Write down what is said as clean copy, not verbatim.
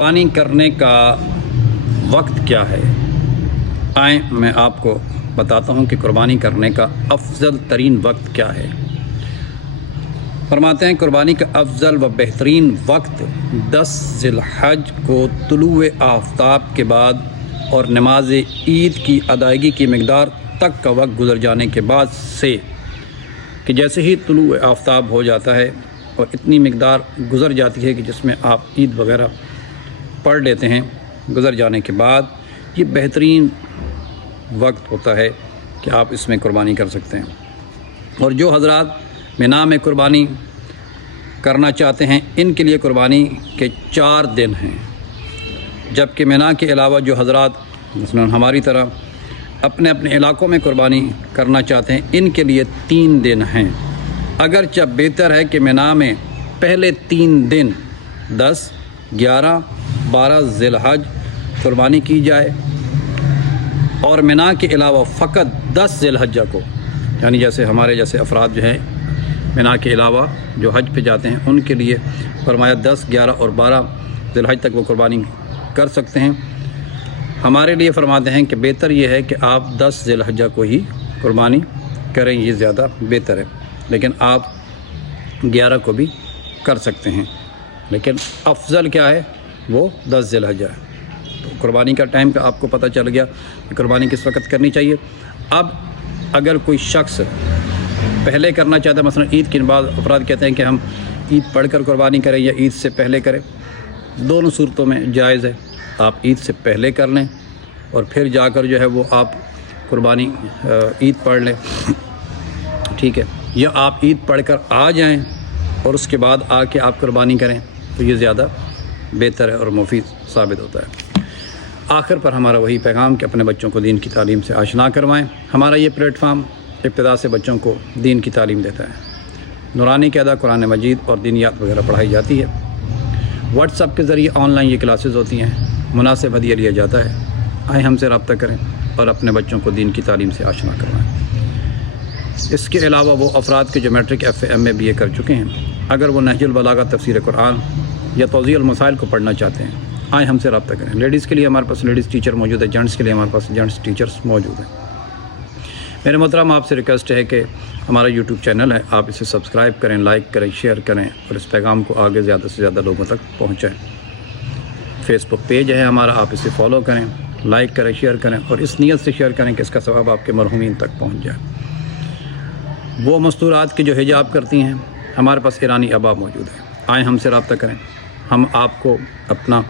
قربانی کرنے کا وقت کیا ہے؟ آئیں میں آپ کو بتاتا ہوں کہ قربانی کرنے کا افضل ترین وقت کیا ہے۔ فرماتے ہیں قربانی کا افضل و بہترین وقت 10 ذی الحج کو طلوع آفتاب کے بعد اور نماز عید کی ادائیگی کی مقدار تک کا وقت گزر جانے کے بعد سے، کہ جیسے ہی طلوع آفتاب ہو جاتا ہے اور اتنی مقدار گزر جاتی ہے کہ جس میں آپ عید وغیرہ پڑھ لیتے ہیں، گزر جانے کے بعد یہ بہترین وقت ہوتا ہے کہ آپ اس میں قربانی کر سکتے ہیں۔ اور جو حضرات مینا میں قربانی کرنا چاہتے ہیں ان کے لیے قربانی کے 4 دن ہیں، جبکہ مینا کے علاوہ جو حضرات مثلاً ہماری طرح اپنے اپنے علاقوں میں قربانی کرنا چاہتے ہیں ان کے لیے 3 دن ہیں۔ اگرچہ بہتر ہے کہ مینا میں پہلے 3 دن 10، 11، 12 ذی الحج قربانی کی جائے، اور مینا کے علاوہ فقط 10 ذی الحجہ کو، یعنی جیسے ہمارے جیسے افراد جو ہیں مینا کے علاوہ جو حج پہ جاتے ہیں ان کے لیے فرمایا 10، 11 اور 12 ذی الحج تک وہ قربانی کر سکتے ہیں۔ ہمارے لیے فرماتے ہیں کہ بہتر یہ ہے کہ آپ 10 ذی الحجہ کو ہی قربانی کریں، یہ زیادہ بہتر ہے، لیکن آپ 11 کو بھی کر سکتے ہیں، لیکن افضل کیا ہے وہ 10 ذی الحجہ ہے۔ تو قربانی کا ٹائم کا آپ کو پتہ چل گیا کہ قربانی کس وقت کرنی چاہیے۔ اب اگر کوئی شخص پہلے کرنا چاہتا ہے، مثلا عید کے بعد افراد کہتے ہیں کہ ہم عید پڑھ کر قربانی کریں یا عید سے پہلے کریں، دونوں صورتوں میں جائز ہے۔ آپ عید سے پہلے کر لیں اور پھر جا کر جو ہے وہ آپ قربانی عید پڑھ لیں، ٹھیک ہے، یا آپ عید پڑھ کر آ جائیں اور اس کے بعد آ کے آپ قربانی کریں تو یہ زیادہ بہتر ہے اور مفید ثابت ہوتا ہے۔ آخر پر ہمارا وہی پیغام کہ اپنے بچوں کو دین کی تعلیم سے آشنا کروائیں۔ ہمارا یہ پلیٹ فارم ابتدا سے بچوں کو دین کی تعلیم دیتا ہے، نورانی قاعدہ، قرآن مجید اور دینیات وغیرہ پڑھائی جاتی ہے۔ واٹس ایپ کے ذریعے آن لائن یہ کلاسز ہوتی ہیں، مناسب ہدیہ لیا جاتا ہے۔ آئیں ہم سے رابطہ کریں اور اپنے بچوں کو دین کی تعلیم سے آشنا کروائیں۔ اس کے علاوہ وہ افراد کے جو میٹرک FA MA BA کر چکے ہیں، اگر وہ نہج البلاغہ تفسیر قرآن یا توضیح المسائل کو پڑھنا چاہتے ہیں، آئیں ہم سے رابطہ کریں۔ لیڈیز کے لیے ہمارے پاس لیڈیز ٹیچر موجود ہے، جینٹس کے لیے ہمارے پاس جینٹس ٹیچرز موجود ہیں۔ میرے محترم آپ سے ریکویسٹ ہے کہ ہمارا YouTube چینل ہے، آپ اسے سبسکرائب کریں، لائک کریں، شیئر کریں اور اس پیغام کو آگے زیادہ سے زیادہ لوگوں تک پہنچائیں۔ فیس بک پیج ہے ہمارا، آپ اسے فالو کریں، لائک کریں، شیئر کریں اور اس نیت سے شیئر کریں کہ اس کا ثواب آپ کے مرحومین تک پہنچ جائے۔ وہ مستورات کے جو حجاب کرتی ہیں، ہمارے پاس ایرانی ابا موجود ہے، آئیں ہم سے رابطہ کریں، ہم آپ کو اپنا